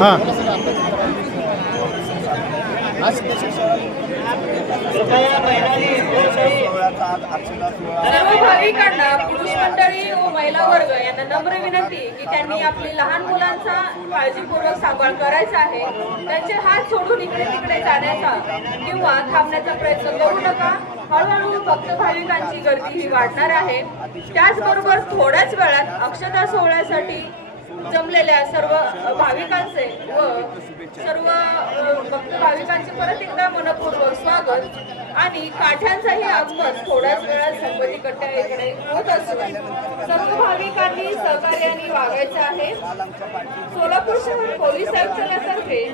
हां. सर्व भाविकांना पुरुष मंडळी व महिला वर्ग यांना नम्र विनंती की त्यांनी आपली लहान मुलांचा काळजीपूर्वक सांभाळ करायचा आहे. त्यांचे हात सोडून इकडे तिकडे जाण्याचा किंवा थांबण्याचा प्रयत्न करू नका. हळूहळू भक्त भाविकांची गर्दी ही वाढणार आहे. त्याचबरोबर थोड्याच वेळात अक्षता सोहळ्यासाठी जमलेल्या सर्व भाविकांचे व सर्व भक्त भाविकांचे परत एकदा मनपूर्वक स्वागत. आणि काठ्यांचंही आगमन थोड्याच वेळात संपत्ती कट्ट्याकडे होत असून सर्व भाविकांनी सहकार्याने वागायचे आहे. सोलापूर शहर पोलीस आयुक्तालयातर्फे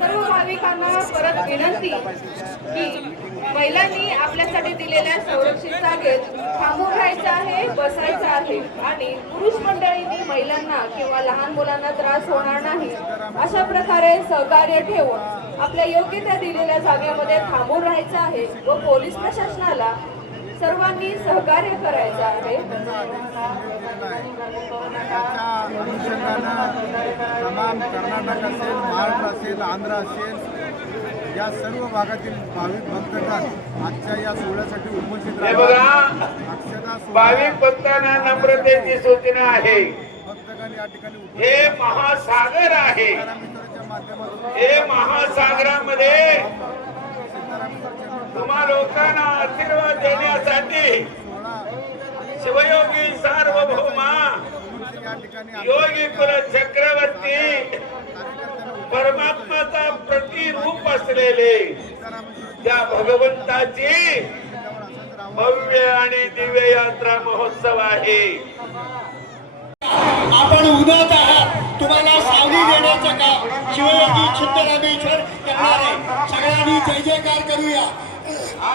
सर्व भाविकांना परत विनंती की महिलांनी आपल्यासाठी दिलेल्या संरक्षित जागेत थांबून राहायचं आहे बसायचं आहे. आणि पुरुष मंडळींनी महिलांना किंवा लहान मुलांना त्रास होणार नाही. अशा प्रकारे सहकार्य ठेवून आपल्या योग्य त्या दिलेल्या जागेमध्ये थांबून राहायचं आहे व पोलीस प्रशासनाला सर्वांनी सहकार्य करायचं आहे. तमाम कर्नाटक असेल महाराष्ट्र असेल आंध्र असेल या सर्व भागातील भाविक भक्तगण आजच्या या सोहळ्यासाठी उपस्थित भाविक भक्तांना नम्रतेची सूचना आहे. भक्तगण या ठिकाणी उपस्थित हे महासागर आहे. हे महासागरामध्ये तुम्हा लोकांना आशीर्वाद देण्यासाठी शिवयोगी सार्वभौमा योगी कुल चक्रवर्ती परमात्माचा प्रतिरूप असलेले सीताराम त्या भगवंताची भव्य आणि दिव्य यात्रा महोत्सव आहे. आपण उन्हात आहात. तुम्हाला सावली देण्याचं काम. शिवयोगी सिद्धरामेश्वर करणार आहे. सगळ्यांनी जय जयकार करूया.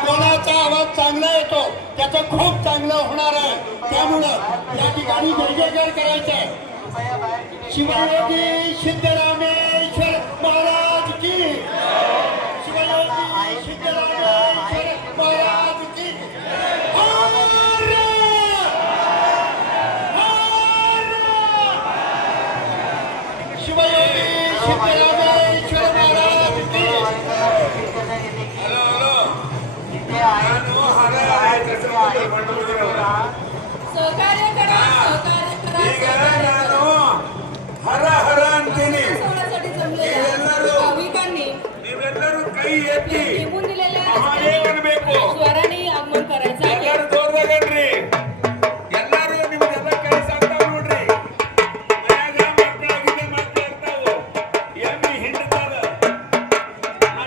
कोणाचा आवाज चांगला येतो त्याचं खूप चांगलं होणार आहे. त्यामुळं या ठिकाणी जय जयकार करायचं आहे शिवयोगी सिद्धरामेश्वर महाराज. ಕೈ ಎತ್ತಿ ಮಹಾದೇವ್ ಅನ್ಬೇಕು ಎಲ್ಲರೂ ದೂರದಾಗನ್ರಿ ಎಲ್ಲರೂ ನಿಮ್ದೆಲ್ಲ ಕೆಲಸ ಅಂತ ನೋಡ್ರಿ. ಮನ್ಯಾಗ ಮಕ್ಕಳಾಗಿದೆ ಮಾತಾಡ್ತಾವು ಎಮ್ಮಿ ಹಿಂಡ್ತಾರ. ಆ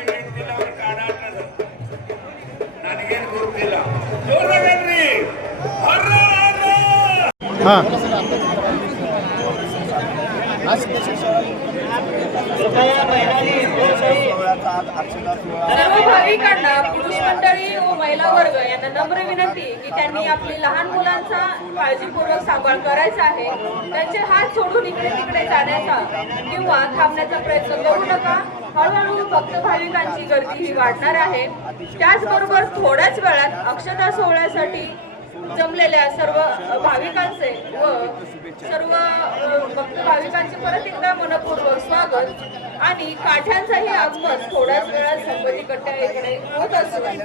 ಕೈ ಕಾಡಾಟದ ನನಗೇನು ಗೊತ್ತಿಲ್ಲ. ದೂರದಾಗನ್ರಿ ಹಾ. पुरुष मंडळी व महिला वर्ग यांना नम्र विनंती की त्यांनी आपली लहान मुलांचा काळजीपूर्वक सांभाळ करायचा आहे. त्यांचे हात सोडून इकडे तिकडे जाण्याचा किंवा थांबण्याचा प्रयत्न करू नका. हळूहळू भक्त भाविकांची गर्दी ही वाढणार आहे. त्याचबरोबर थोड्याच वेळात अक्षता सोहळ्यासाठी जमलेल्या सर्व भाविकांचे व सर्व भक्त भाविकांचे परत एकदा मनपूर्वक स्वागत. आणि काठ्यांचंही आगमन थोड्याच वेळात संपत्ती कट्ट्याकडे होत असून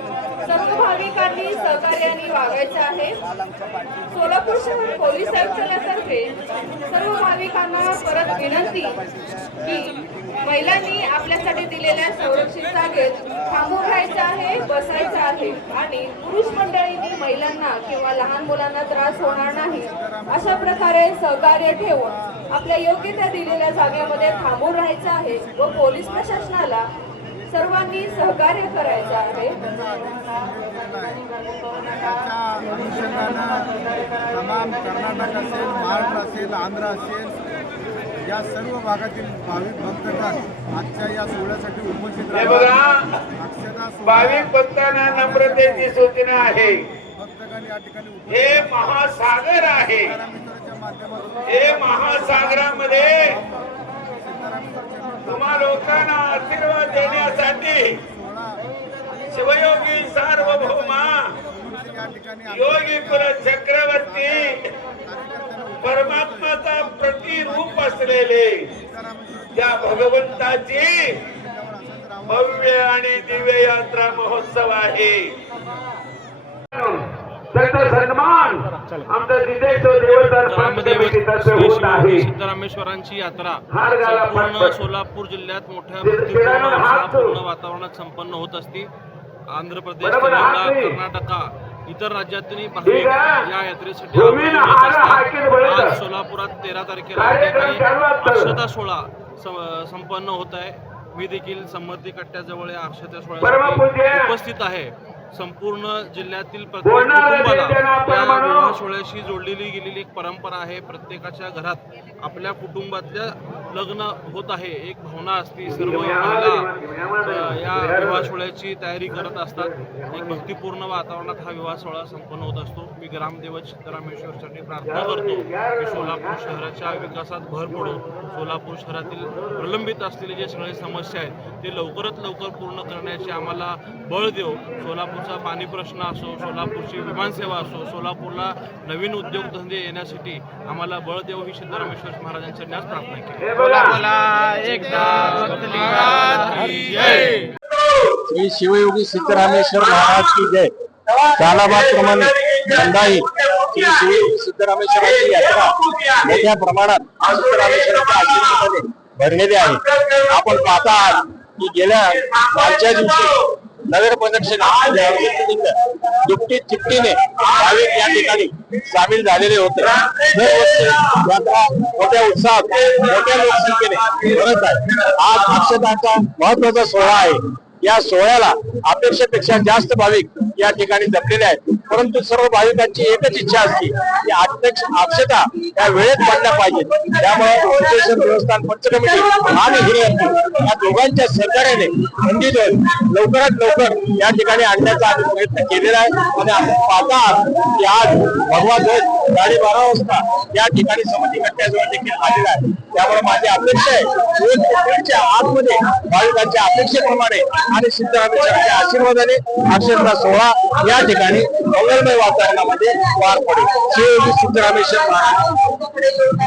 सर्व भाविकांनी सहकार्याने वागायचे आहे. सोलापूर शहर पोलीस आयुक्तालयातर्फे सर्व भाविकांना परत विनंती की महिलांनी आपल्यासाठी दिलेल्या संरक्षित जागेत थांबून राहायचं आहे बसायचं आहे. आणि पुरुष मंडळी महिलांना किंवा लहान मुलांना त्रास होणार नाही अशा प्रकारे सहकार्य ठेवून आपल्या योग्य त्या दिलेल्या जागेमध्ये थांबून राहायचं आहे व पोलीस प्रशासनाला सर्वांनी सहकार्य करायचं आहे. त्याच्या अनुषंगानं तमाम कर्नाटक असेल महाराष्ट्र असेल आंध्र असेल या सर्व भागातील भाविक भक्तगण आजच्या या सोहळ्यासाठी उपस्थित हे बघा भाविक भक्तांना नम्रतेची सूचना आहे भक्तगण या ठिकाणी उपस्थित हे महासागर आहे. हे महासागरामध्ये तुम्हा लोकांना आशीर्वाद देण्यासाठी शिवयोगी सार्वभौमा योगी चक्रवर्ती परमात्माचा प्रतिरूप असलेले त्या भगवंताची भव्य आणि दिव्य यात्रा महोत्सव आहे. त्याचा सन्मान होत आहे सिद्धरामेश्वरांची यात्रा संपूर्ण. सोलापूर जिल्ह्यात मोठ्या तो. वातावरणात संपन्न होत असते आंध्र प्रदेश. कर्नाटका इतर राज्यातूनही भाविक. या यात्रेसाठी. आज सोलापुरात तेरा तारखेला. अक्षता सोहळा संपन्न होत आहे मी देखील संमती कट्ट्याजवळ या अक्षता. सोहळ्यासाठी उपस्थित आहे संपूर्ण जिल्ह्यातील प्रत्येक कुटुंबाला. विवाह सोहळ्याशी जोडलेली गेलेली एक परंपरा आहे. प्रत्येकाच्या घरात आपल्या कुटुंबातल्या लग्न होत आहे. एक भावना असते. सर्व महिला विवाह सोहळ्याची तयारी करत असतात. एक भक्तिपूर्ण वातावरणात हा विवाह सोहळा संपन्न होत असतो. मी ग्रामदेवत सिद्धरामेश्वरसाठी प्रार्थना करतो. की सोलापूर शहराच्या विकासात भर पडो सोलापूर शहरातील प्रलंबित असलेले जे सगळे समस्या आहेत ते लवकरात लवकर पूर्ण करण्याचे आम्हाला बळ देऊ सोलापूरचा पाणी प्रश्न असो सोलापूरची विमानसेवा असो सोलापूरला नवीन उद्योगधंदे येण्यासाठी आम्हाला बळ देऊ ही सिद्धरामेश्वर महाराजांच्या चरणी प्रार्थना केली. बोला. श्री शिवयोगी सिद्धरामेश्वर महाराज की जय. कालाबाद प्रमाणे यंदाही श्री शिवयोगी सिद्धरामेश्वराची यात्रा. मोठ्या प्रमाणात सिद्धरामेश्वराच्या आशीर्वादाने भरलेली आहे. आपण पाहता आहात की गेल्या कालच्या दिवशी नगर प्रदक्षिण दुपटी चिपटीने भाविक या ठिकाणी सामील झालेले होते. दरवर्षी यात्रा मोठ्या उत्साहात मोठ्या लोकसंख्येने भरत आहे. आज अक्षतांचा महत्त्वाचा सोहळा आहे. या सोहळ्याला अपेक्षेपेक्षा जास्त भाविक या ठिकाणी जपलेले आहेत. परंतु सर्व भाविकांची एकच इच्छा असते की अध्यक्ष अक्षता या वेळेत पडल्या पाहिजेत. त्यामुळे विशेषण देवस्थान पंच कमिटी आणि हिरियांनी या दोघांच्या सहकार्याने मंदिर लवकरात लवकर या ठिकाणी आणण्याचा आम्ही प्रयत्न केलेला आहे. आणि आपण पाहता की आज भगवा ध्वज साडेबारा वाजता या ठिकाणी समिती कट्ट्याजवळ देखील आलेला आहे. त्यामुळे माझी अपेक्षा आहे दोन एप्रिलच्या आतमध्ये भाविकांच्या अपेक्षेप्रमाणे आणि सिद्धरामेश्वरांच्या आशीर्वादाने अक्षरचा सोहळा या ठिकाणी मंगलमय वातावरणामध्ये पार पडेल. शिवजी सिद्धरामेश्वर महाराज.